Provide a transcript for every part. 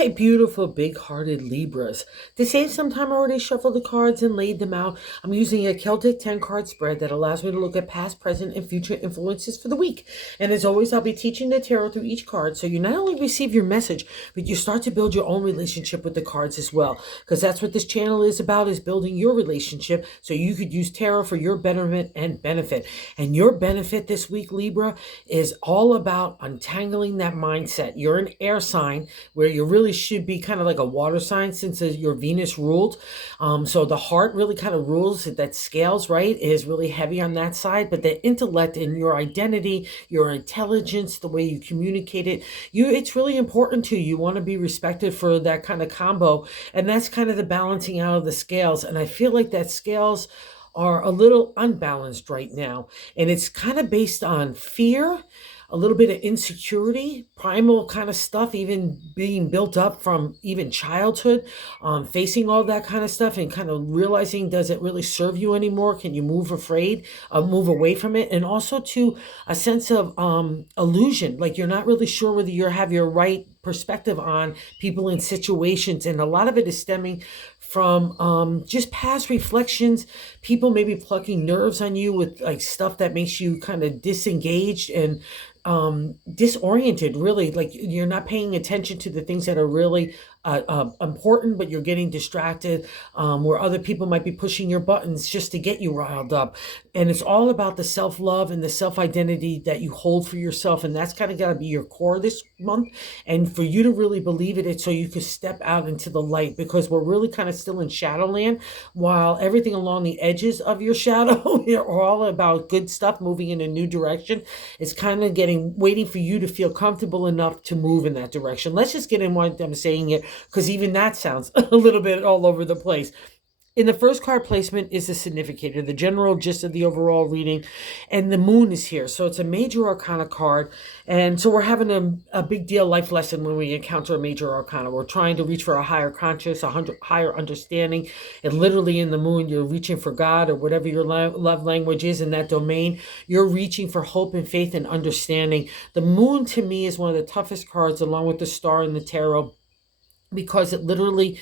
my beautiful big-hearted Libras. To save some time, I already shuffled the cards and laid them out. I'm using a Celtic 10-card spread that allows me to look at past, present, and future influences for the week. And as always, I'll be teaching the tarot through each card, so you not only receive your message, but you start to build your own relationship with the cards as well. Because that's what this channel is about, is building your relationship so you could use tarot for your betterment and benefit. And your benefit this week, Libra, is all about untangling that mindset. You're an air sign where you really should be kind of like a water sign, since your Venus ruled. So the heart really kind of rules. That scales, right, is really heavy on that side. But the intellect and your identity, your intelligence, the way you communicate it, it's really important to you. You want to be respected for that kind of combo. And that's kind of the balancing out of the scales. And I feel like that scales are a little unbalanced right now. And it's kind of based on fear, a little bit of insecurity, primal kind of stuff, even being built up from even childhood, facing all that kind of stuff and kind of realizing, does it really serve you anymore? Can you move move away from it? And also to a sense of illusion, like you're not really sure whether you have your right perspective on people and situations. And a lot of it is stemming from just past reflections, people maybe plucking nerves on you with like stuff that makes you kind of disengaged and disoriented, really, like you're not paying attention to the things that are really important, but you're getting distracted, where other people might be pushing your buttons just to get you riled up. And it's all about the self-love and the self-identity that you hold for yourself. And that's kind of got to be your core this month. And for you to really believe in it so you could step out into the light, because we're really kind of still in shadowland, while everything along the edges of your shadow are all about good stuff moving in a new direction. It's kind of waiting for you to feel comfortable enough to move in that direction. Let's just get in what I'm saying it, because even that sounds a little bit all over the place. In the first card placement is the significator, the general gist of the overall reading, and the moon is here. So it's a major arcana card. And so we're having a big deal life lesson when we encounter a major arcana. We're trying to reach for a higher conscious, higher understanding. And literally in the moon, you're reaching for God or whatever your love language is in that domain. You're reaching for hope and faith and understanding. The moon, to me, is one of the toughest cards, along with the star in the tarot, because it literally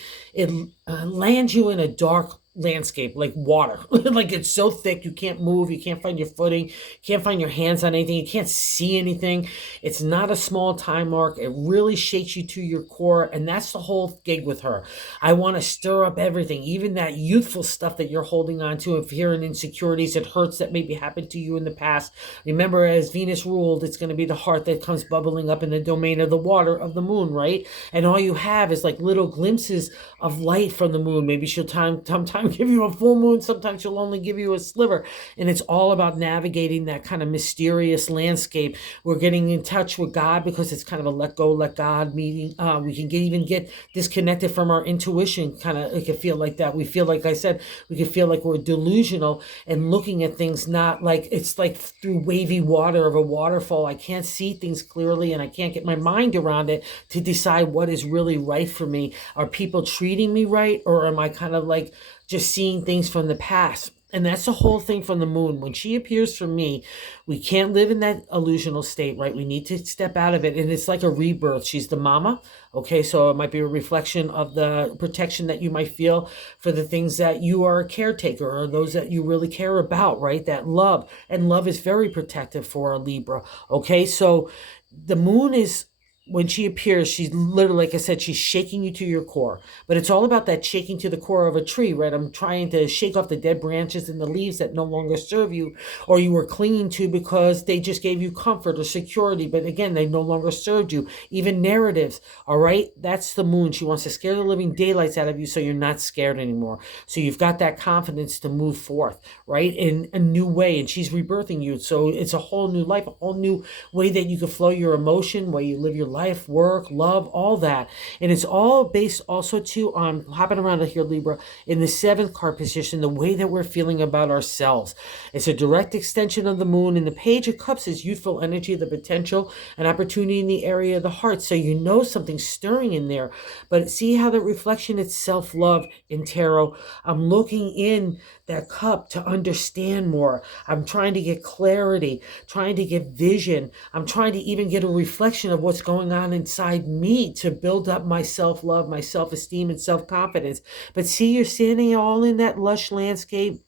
lands you in a dark landscape, like water. Like it's so thick you can't move, you can't find your footing, you can't find your hands on anything, you can't see anything. It's not a small time mark. It really shakes you to your core, and that's the whole gig with her. I want to stir up everything, even that youthful stuff that you're holding on to, of fear and insecurities and hurts that maybe happened to you in the past. Remember, as Venus ruled, it's going to be the heart that comes bubbling up in the domain of the water of the moon, right? And all you have is like little glimpses of light from the moon. Maybe she'll sometimes give you a full moon, sometimes she'll only give you a sliver. And it's all about navigating that kind of mysterious landscape. We're getting in touch with God, because it's kind of a let go, let God meeting. We can even get disconnected from our intuition. Kind of, it can feel like that. We feel, like I said, we can feel like we're delusional and looking at things not like, it's like through wavy water of a waterfall. I can't see things clearly, and I can't get my mind around it to decide what is really right for me. Are people treating me right, or am I kind of like just seeing things from the past? And that's the whole thing from the moon. When she appears for me, we can't live in that illusional state, right? We need to step out of it. And it's like a rebirth. She's the mama. Okay, so it might be a reflection of the protection that you might feel for the things that you are a caretaker, or those that you really care about, right? That love. And love is very protective for a Libra. Okay, so the moon is, when she appears, she's literally, like I said, she's shaking you to your core. But it's all about that shaking to the core of a tree, right? I'm trying to shake off the dead branches and the leaves that no longer serve you, or you were clinging to because they just gave you comfort or security. But again, they no longer served you. Even narratives, all right? That's the moon. She wants to scare the living daylights out of you so you're not scared anymore. So you've got that confidence to move forth, right? In a new way. And she's rebirthing you. So it's a whole new life, a whole new way that you can flow your emotion, way you live your life, work, love, all that. And it's all based also too on, hopping around here, Libra, in the 7th card position, the way that we're feeling about ourselves. It's a direct extension of the moon, and the Page of Cups is youthful energy, the potential and opportunity in the area of the heart. So you know something's stirring in there. But see how the reflection is self-love in tarot. I'm looking in that cup to understand more. I'm trying to get clarity, trying to get vision. I'm trying to even get a reflection of what's going going on inside me to build up my self-love, my self-esteem, and self-confidence. But see, you're standing all in that lush landscape.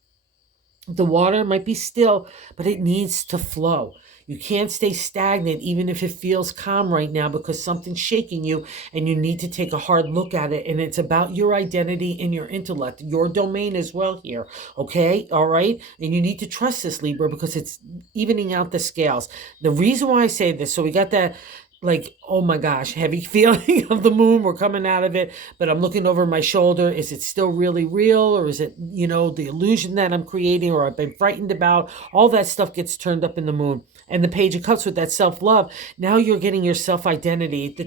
The water might be still, but it needs to flow. You can't stay stagnant even if it feels calm right now, because something's shaking you and you need to take a hard look at it. And it's about your identity and your intellect, your domain as well here. Okay. All right. And you need to trust this, Libra, because it's evening out the scales. The reason why I say this, so we got that, like, oh my gosh, heavy feeling of the moon. We're coming out of it, but I'm looking over my shoulder. Is it still really real, or is it, the illusion that I'm creating, or I've been frightened about? All that stuff gets turned up in the moon. And the Page of Cups with that self-love. Now you're getting your self-identity.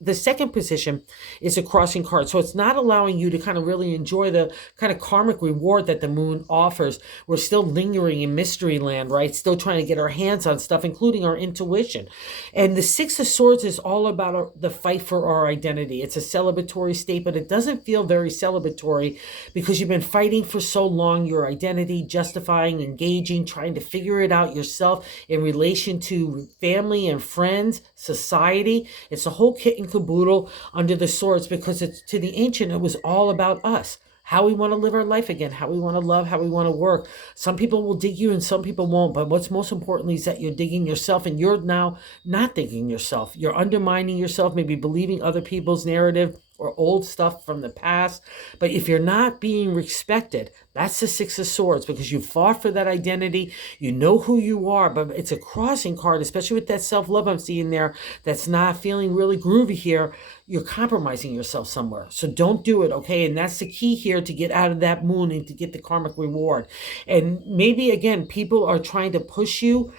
The second position is a crossing card. So it's not allowing you to kind of really enjoy the kind of karmic reward that the moon offers. We're still lingering in mystery land, right? Still trying to get our hands on stuff, including our intuition. And the Six of Swords is all about the fight for our identity. It's a celebratory state, but it doesn't feel very celebratory because you've been fighting for so long, your identity, justifying, engaging, trying to figure it out yourself in relation to family and friends, society. It's a whole kit and caboodle under the swords, because it's, to the ancient, it was all about us. How we want to live our life again, how we want to love, how we want to work. Some people will dig you and some people won't. But what's most importantly is that you're digging yourself, and you're now not digging yourself. You're undermining yourself, maybe believing other people's narrative or old stuff from the past. But if you're not being respected, that's the Six of Swords, because you fought for that identity. You know who you are, but it's a crossing card, especially with that self-love I'm seeing there, that's not feeling really groovy here. You're compromising yourself somewhere. So don't do it, okay? And that's the key here to get out of that moon and to get the karmic reward. And maybe, again, people are trying to push you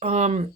and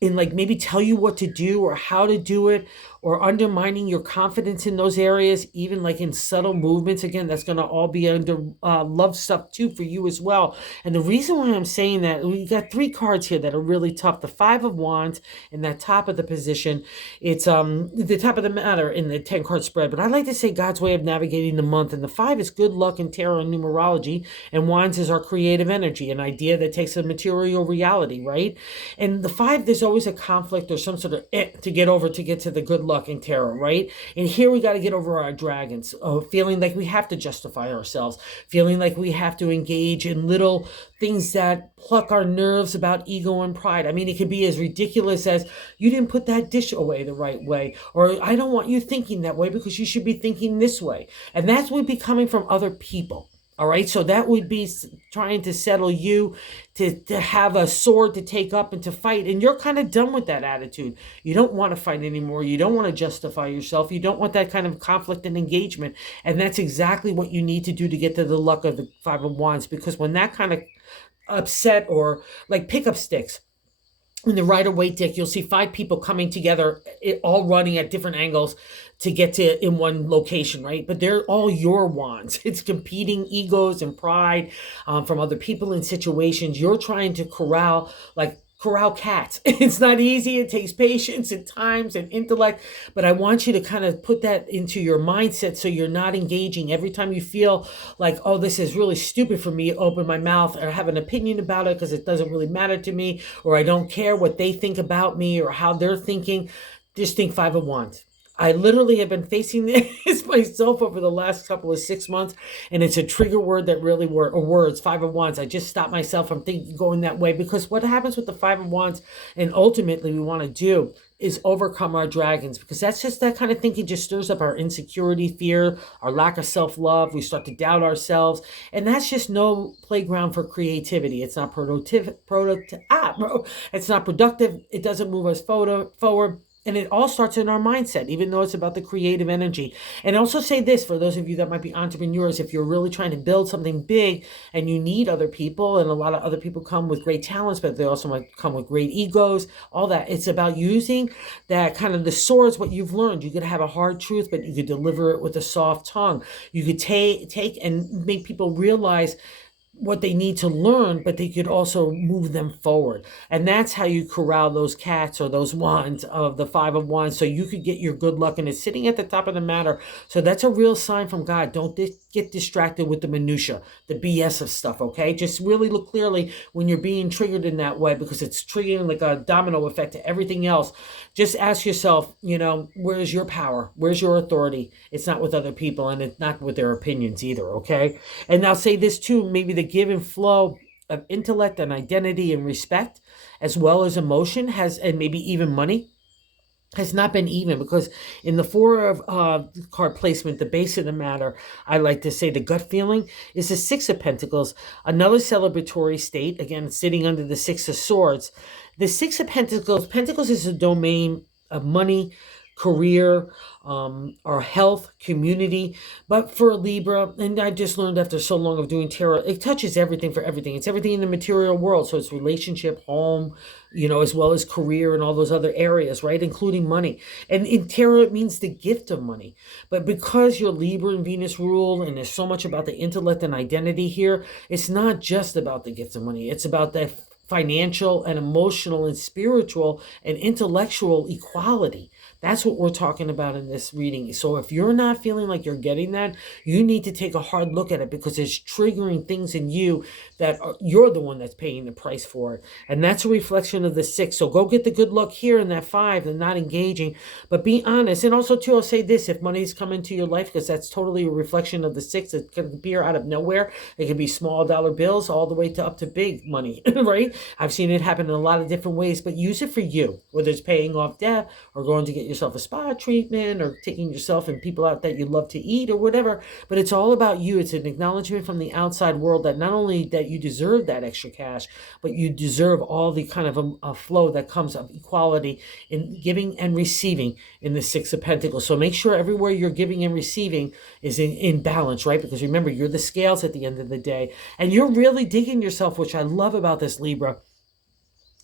like maybe tell you what to do or how to do it, or undermining your confidence in those areas, even like in subtle movements. Again, that's going to all be under love stuff too for you as well. And the reason why I'm saying that, we got three cards here that are really tough. The Five of Wands in that top of the position. It's the top of the matter in the 10 card spread, but I like to say God's way of navigating the month. And the 5 is good luck in tarot and numerology, and Wands is our creative energy, an idea that takes a material reality, right? And the 5, there's always a conflict or some sort of to get over to get to the good luck in tarot, right? And here we got to get over our dragons, feeling like we have to justify ourselves, feeling like we have to engage in little things that pluck our nerves about ego and pride. I mean, it could be as ridiculous as, you didn't put that dish away the right way, or I don't want you thinking that way because you should be thinking this way. And that would be coming from other people. All right, so that would be trying to settle you, to have a sword to take up and to fight. And you're kind of done with that attitude. You don't want to fight anymore. You don't want to justify yourself. You don't want that kind of conflict and engagement. And that's exactly what you need to do to get to the luck of the Five of Wands. Because when that kind of upset, or like pickup sticks, in the Rider-Waite deck, you'll see 5 people coming together, all running at different angles to get to in one location, right? But they're all your wands. It's competing egos and pride from other people and situations. You're trying to corral cats. It's not easy. It takes patience and times and intellect. But I want you to kind of put that into your mindset, so you're not engaging every time you feel like, oh, this is really stupid for me, open my mouth or have an opinion about it because it doesn't really matter to me, or I don't care what they think about me or how they're thinking. Just think Five of Wands. I literally have been facing this myself over the last couple of 6 months, and it's a trigger word that really words, Five of Wands. I just stopped myself from going that way, because what happens with the Five of Wands, and ultimately we want to do, is overcome our dragons, because that's just that kind of thinking just stirs up our insecurity, fear, our lack of self-love. We start to doubt ourselves, and that's just no playground for creativity. It's not it's not productive. It doesn't move us forward. And it all starts in our mindset, even though it's about the creative energy. And also say this, for those of you that might be entrepreneurs, if you're really trying to build something big and you need other people, and a lot of other people come with great talents, but they also might come with great egos, all that. It's about using that kind of the swords, what you've learned. You could have a hard truth, but you could deliver it with a soft tongue. You could take and make people realize what they need to learn, but they could also move them forward. And that's how you corral those cats or those wands of the Five of Wands, so you could get your good luck. And it's sitting at the top of the matter. So that's a real sign from God. Don't get distracted with the minutia, the BS of stuff, okay? Just really look clearly when you're being triggered in that way, because it's triggering like a domino effect to everything else. Just ask yourself, where's your power? Where's your authority? It's not with other people, and it's not with their opinions either, okay? And I'll say this too, maybe the give and flow of intellect and identity and respect, as well as emotion and maybe even money, has not been even, because in the four of card placement, the base of the matter, I like to say the gut feeling is the Six of Pentacles, another celebratory state, again, sitting under the Six of Swords. The Six of Pentacles is a domain of money, career, our health, community. But for a Libra, and I just learned after so long of doing tarot, it touches everything for everything. It's everything in the material world. So it's relationship, home, as well as career and all those other areas, right? Including money. And in tarot, it means the gift of money. But because you're Libra and Venus rule, and there's so much about the intellect and identity here, it's not just about the gift of money. It's about the financial and emotional and spiritual and intellectual equality. That's what we're talking about in this reading. So if you're not feeling like you're getting that, you need to take a hard look at it, because it's triggering things in you that you're the one that's paying the price for it. And that's a reflection of the Six. So go get the good luck here in that Five and not engaging, but be honest. And also too, I'll say this, if money's come into your life, because that's totally a reflection of the Six, it can appear out of nowhere. It can be small dollar bills all the way to up to big money, right? I've seen it happen in a lot of different ways, but use it for you, whether it's paying off debt or going to get yourself a spa treatment or taking yourself and people out that you love to eat or whatever. But it's all about you. It's an acknowledgement from the outside world that not only that you deserve that extra cash, but you deserve all the kind of a flow that comes of equality in giving and receiving in the Six of Pentacles. So make sure everywhere you're giving and receiving is in balance, right? Because remember, you're the scales at the end of the day, and you're really digging yourself, which I love about this, Libra.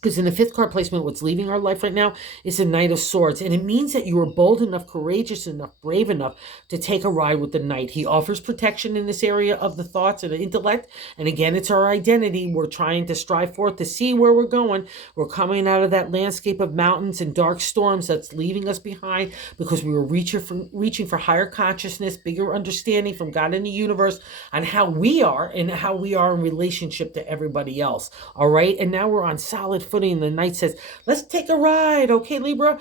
Because in the fifth card placement, what's leaving our life right now is the Knight of Swords. And it means that you are bold enough, courageous enough, brave enough to take a ride with the Knight. He offers protection in this area of the thoughts and the intellect. And again, it's our identity. We're trying to strive forth to see where we're going. We're coming out of that landscape of mountains and dark storms that's leaving us behind, because we were reaching for higher consciousness, bigger understanding from God in the universe on how we are and how we are in relationship to everybody else. All right. And now we're on solid footing. The Knight says, let's take a ride. Okay, Libra,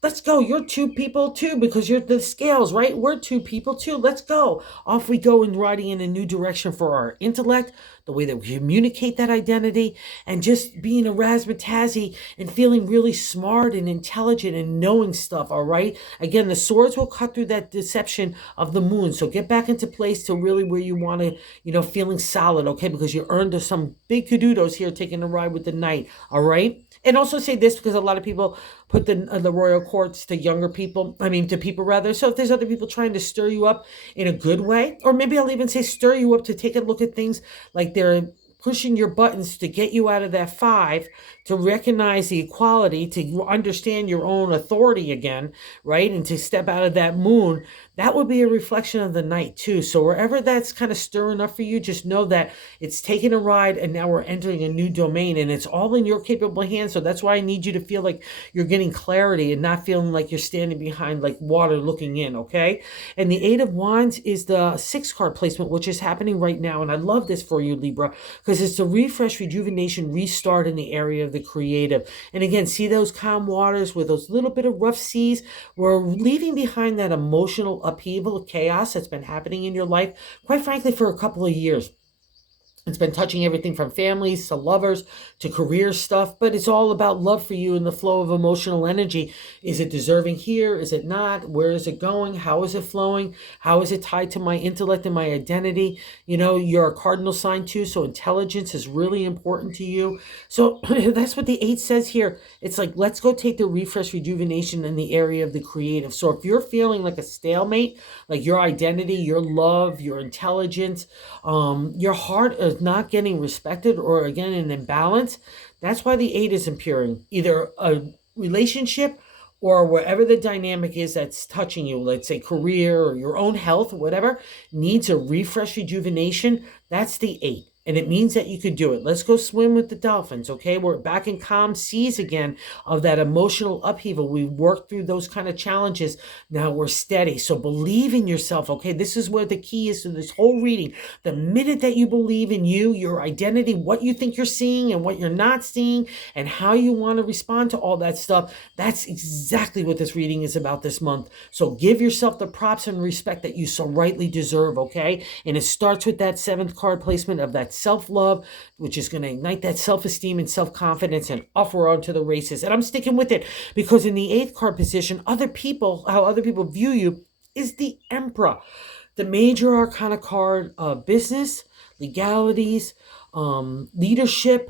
let's go. You're two people too, because you're the scales, right? We're two people too. Let's go. Off we go, and riding in a new direction for our intellect, the way that we communicate that identity, and just being a razzmatazzy and feeling really smart and intelligent and knowing stuff, all right? Again, the swords will cut through that deception of the moon. So get back into place to really where you want to, feeling solid, okay? Because you earned some big kudos here taking a ride with the Knight, all right? And also say this, because a lot of people put the royal courts to younger people, to people rather. So if there's other people trying to stir you up in a good way, or maybe I'll even say stir you up to take a look at things like they're pushing your buttons to get you out of that Five, to recognize the equality, to understand your own authority again, right? And to step out of that moon, that would be a reflection of the Knight too. So wherever that's kind of stirring up for you, just know that it's taking a ride, and now we're entering a new domain, and it's all in your capable hands. So that's why I need you to feel like you're getting clarity and not feeling like you're standing behind like water looking in, okay? And the Eight of Wands is the sixth card placement, which is happening right now. And I love this for you, Libra, because it's a refresh, rejuvenation, restart in the area of the creative. And again, see those calm waters with those little bit of rough seas? We're leaving behind that emotional upheaval, chaos that's been happening in your life, quite frankly, for a couple of years. It's been touching everything from families to lovers to career stuff, but it's all about love for you and the flow of emotional energy. Is it deserving here? Is it not? Where is it going? How is it flowing? How is it tied to my intellect and my identity? You're a cardinal sign too, so intelligence is really important to you. So that's what the 8 says here. It's like, let's go take the refresh, rejuvenation in the area of the creative. So if you're feeling like a stalemate, like your identity, your love, your intelligence, your heart is not getting respected, or again an imbalance, that's why the 8 is appearing. Either a relationship or wherever the dynamic is that's touching you, let's say career or your own health, whatever, needs a refresh, rejuvenation. That's the 8. And it means that you could do it. Let's go swim with the dolphins, okay? We're back in calm seas again of that emotional upheaval. We worked through those kind of challenges. Now we're steady. So believe in yourself, okay? This is where the key is to this whole reading. The minute that you believe in you, your identity, what you think you're seeing and what you're not seeing, and how you want to respond to all that stuff, that's exactly what this reading is about this month. So give yourself the props and respect that you so rightly deserve, okay? And it starts with that 7th card placement of that self-love, which is going to ignite that self-esteem and self-confidence, and off we're on to the races. And I'm sticking with it because in the 8th card position, how other people view you is the Emperor, the major arcana card of business, legalities, leadership,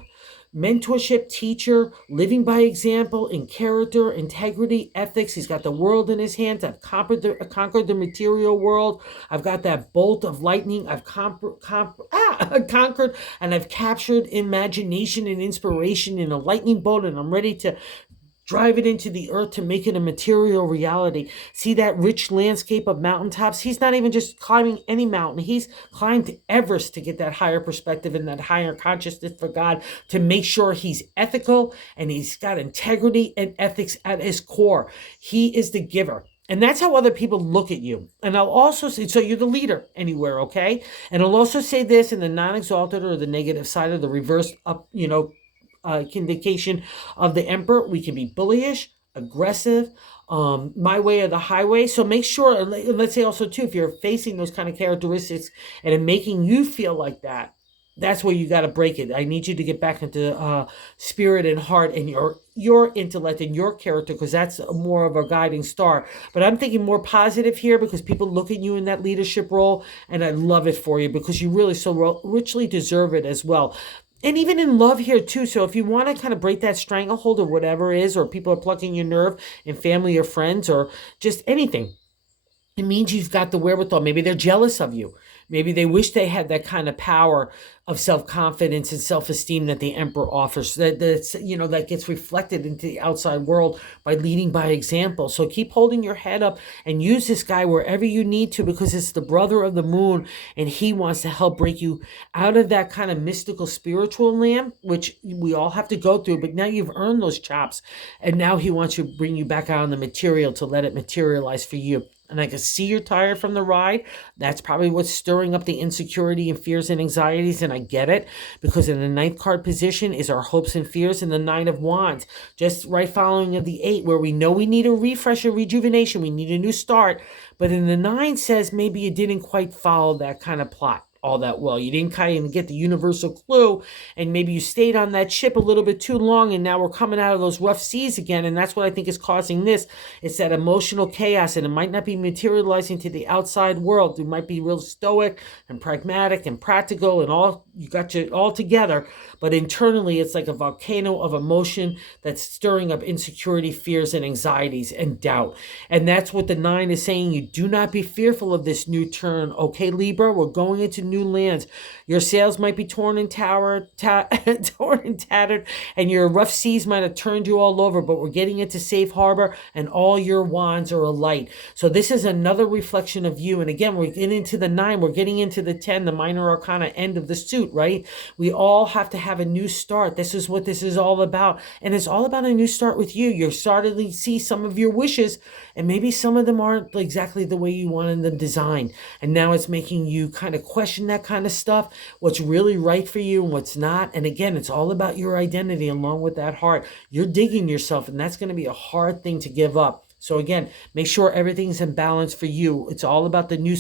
mentorship, teacher, living by example, in character, integrity, ethics. He's got the world in his hands. I've conquered the material world. I've got that bolt of lightning. I've conquered, and I've captured imagination and inspiration in a lightning bolt, and I'm ready to drive it into the earth to make it a material reality. See that rich landscape of mountaintops? He's not even just climbing any mountain. He's climbed Everest to get that higher perspective and that higher consciousness for God, to make sure he's ethical and he's got integrity and ethics at his core. He is the giver. And that's how other people look at you. And I'll also say, so you're the leader anywhere, okay? And I'll also say this in the non-exalted or the negative side of the reverse up, indication of the Emperor. We can be bullyish, aggressive, my way or the highway. So make sure, and let's say also too, if you're facing those kind of characteristics and it making you feel like that, that's where you got to break it. I need you to get back into spirit and heart and your intellect and your character, because that's more of a guiding star. But I'm thinking more positive here because people look at you in that leadership role, and I love it for you because you really so richly deserve it as well. And even in love here too. So if you want to kind of break that stranglehold or whatever it is, or people are plucking your nerve in family or friends or just anything, it means you've got the wherewithal. Maybe they're jealous of you. Maybe they wish they had that kind of power of self-confidence and self-esteem that the Emperor offers. That gets reflected into the outside world by leading by example. So keep holding your head up and use this guy wherever you need to, because it's the brother of the moon, and he wants to help break you out of that kind of mystical spiritual land, which we all have to go through. But now you've earned those chops, and now he wants to bring you back out on the material to let it materialize for you. And I can see you're tired from the ride. That's probably what's stirring up the insecurity and fears and anxieties. And I get it, because in the 9th card position is our hopes and fears, and the 9 of Wands, just right following of the 8, where we know we need a refresh, a rejuvenation. We need a new start. But in the 9 says maybe you didn't quite follow that kind of plot all that well. You didn't kind of get the universal clue, and maybe you stayed on that ship a little bit too long, and now we're coming out of those rough seas again. And that's what I think is causing this. It's that emotional chaos, and it might not be materializing to the outside world. You might be real stoic and pragmatic and practical and all, you got you all together, but internally it's like a volcano of emotion that's stirring up insecurity, fears, and anxieties and doubt. And that's what the 9 is saying. You do not be fearful of this new turn, okay, Libra? We're going into new lands. Your sails might be torn and tattered, and your rough seas might have turned you all over, but we're getting into safe harbor, and all your wands are alight. So this is another reflection of you. And again, we're getting into the 9, we're getting into the 10, the minor arcana end of the suit, right? We all have to have a new start. This is what this is all about. And it's all about a new start with you. You're starting to see some of your wishes, and maybe some of them aren't exactly the way you wanted them designed. And now it's making you kind of question that kind of stuff, what's really right for you and what's not. And again, it's all about your identity along with that heart. You're digging yourself, and that's going to be a hard thing to give up. So again, make sure everything's in balance for you. It's all about the new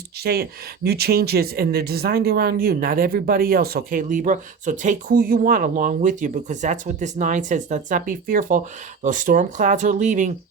changes, and they're designed around you, not everybody else, okay, Libra? So take who you want along with you, because that's what this 9 says. Let's not be fearful. Those storm clouds are leaving.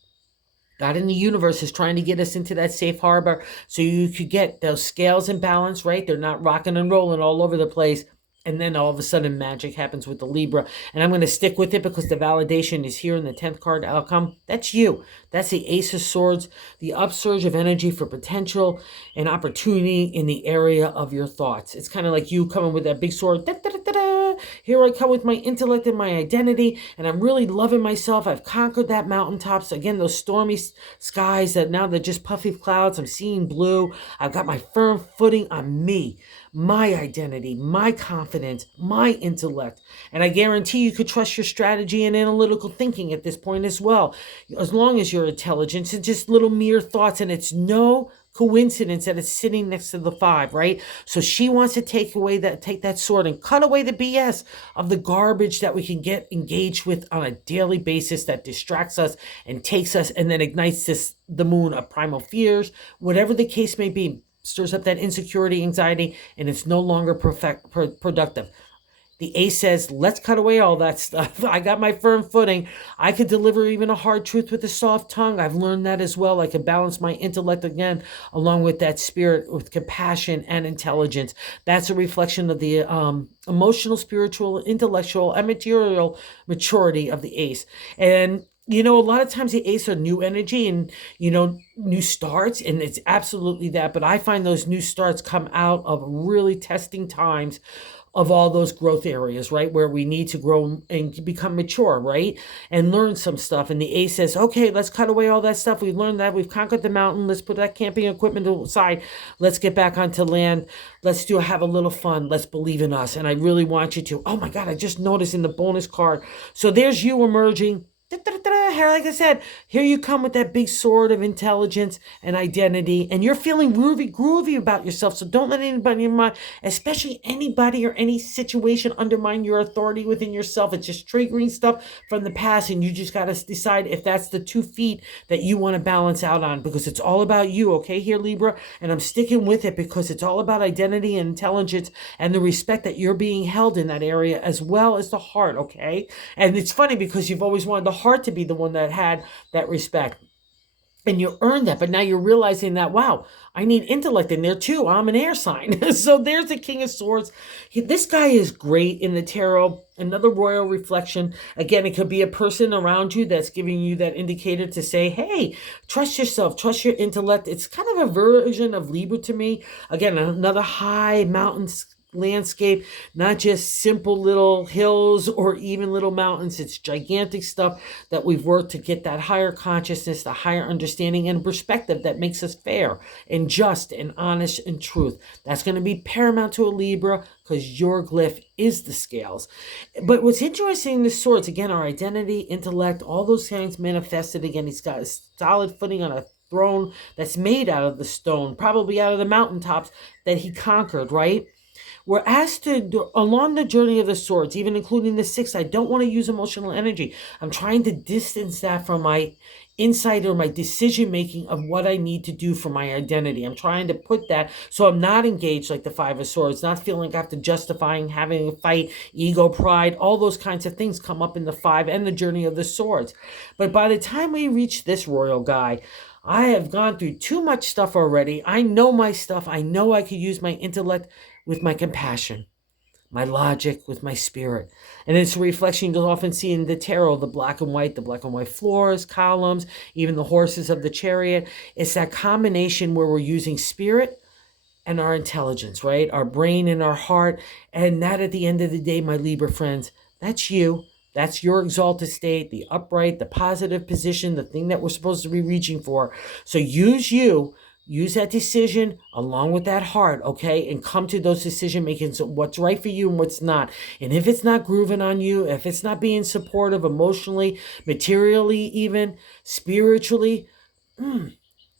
God in the universe is trying to get us into that safe harbor so you could get those scales in balance, right? They're not rocking and rolling all over the place. And then all of a sudden magic happens with the Libra. And I'm going to stick with it because the validation is here in the 10th card outcome. That's you. That's the Ace of Swords, the upsurge of energy for potential and opportunity in the area of your thoughts. It's kind of like you coming with that big sword, da, da, da, da, da, Here I come with my intellect and my identity, and I'm really loving myself. I've conquered that mountaintops. Again, those stormy skies that now they're just puffy clouds. I'm seeing blue. I've got my firm footing on me, my identity, my confidence, my intellect. And I guarantee you could trust your strategy and analytical thinking at this point as well, as long as your intelligence is just little mere thoughts, and it's no coincidence that it's sitting next to the 5, right? So she wants to take that sword and cut away the BS of the garbage that we can get engaged with on a daily basis that distracts us and takes us and then ignites the moon of primal fears, whatever the case may be, stirs up that insecurity, anxiety, and it's no longer productive. The ace says, let's cut away all that stuff. I got my firm footing. I could deliver even a hard truth with a soft tongue. I've learned that as well. I can balance my intellect again, along with that spirit, with compassion and intelligence. That's a reflection of the emotional, spiritual, intellectual, and material maturity of the ace. And a lot of times the ace are new energy and, new starts, and it's absolutely that. But I find those new starts come out of really testing times of all those growth areas, right? Where we need to grow and become mature, right? And learn some stuff. And the ace says, okay, let's cut away all that stuff. We've learned that. We've conquered the mountain. Let's put that camping equipment aside. Let's get back onto land. Let's have a little fun. Let's believe in us. And I really want you to. Oh my God, I just noticed in the bonus card. So there's you emerging. Like I said, here you come with that big sword of intelligence and identity, and you're feeling groovy about yourself. So don't let anybody, especially anybody or any situation, undermine your authority within yourself. It's just triggering stuff from the past, and you just got to decide if that's the 2 feet that you want to balance out on, because it's all about you, okay, here, Libra? And I'm sticking with it because it's all about identity and intelligence and the respect that you're being held in that area, as well as the heart, okay? And it's funny because you've always wanted the heart to be the one that had that respect, and you earned that, but now you're realizing that, wow, I need intellect in there too. I'm an air sign. So there's the King of Swords. This guy is great in the tarot. Another royal reflection. Again, it could be a person around you that's giving you that indicator to say, hey, trust yourself, trust your intellect. It's kind of a version of Libra to me. Again, another high mountains landscape, not just simple little hills or even little mountains. It's gigantic stuff that we've worked to get that higher consciousness, the higher understanding and perspective that makes us fair and just and honest and truth. That's going to be paramount to a Libra, because your glyph is the scales. But what's interesting in the swords, again, our identity, intellect, all those things manifested. Again, he's got a solid footing on a throne that's made out of the stone, probably out of the mountaintops that he conquered, right? We're asked to, along the journey of the swords, even including the 6, I don't want to use emotional energy. I'm trying to distance that from my insight or my decision-making of what I need to do for my identity. I'm trying to put that so I'm not engaged like the 5 of Swords, not feeling like I have to justifying having a fight, ego, pride, all those kinds of things come up in the 5 and the journey of the swords. But by the time we reach this royal guy, I have gone through too much stuff already. I know my stuff. I know I could use my intellect with my compassion, my logic with my spirit. And it's a reflection you'll often see in the tarot, the black and white floors, columns, even the horses of the chariot. It's that combination where we're using spirit and our intelligence, right? Our brain and our heart. And that, at the end of the day, my Libra friends, that's you. That's your exalted state, the upright, the positive position, the thing that we're supposed to be reaching for. So use you. Use that decision along with that heart, okay? And come to those decision makings, so what's right for you and what's not. And if it's not grooving on you, if it's not being supportive emotionally, materially even, spiritually,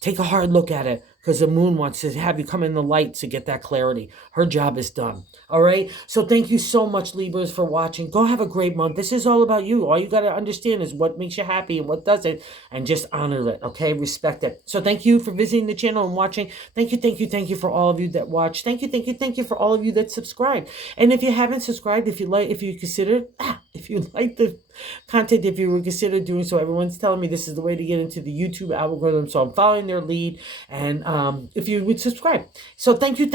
take a hard look at it, because the moon wants to have you come in the light to get that clarity. Her job is done. All right? So thank you so much, Libras, for watching. Go have a great month. This is all about you. All you got to understand is what makes you happy and what doesn't, and just honor it, okay? Respect it. So thank you for visiting the channel and watching. Thank you for all of you that watch. Thank you for all of you that subscribe. And if you haven't subscribed, if you like the content, if you would consider doing so. Everyone's telling me this is the way to get into the YouTube algorithm, so I'm following their lead. And if you would subscribe. So thank you.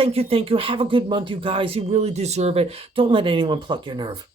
Have a good month, you guys. You really deserve it. Don't let anyone pluck your nerve.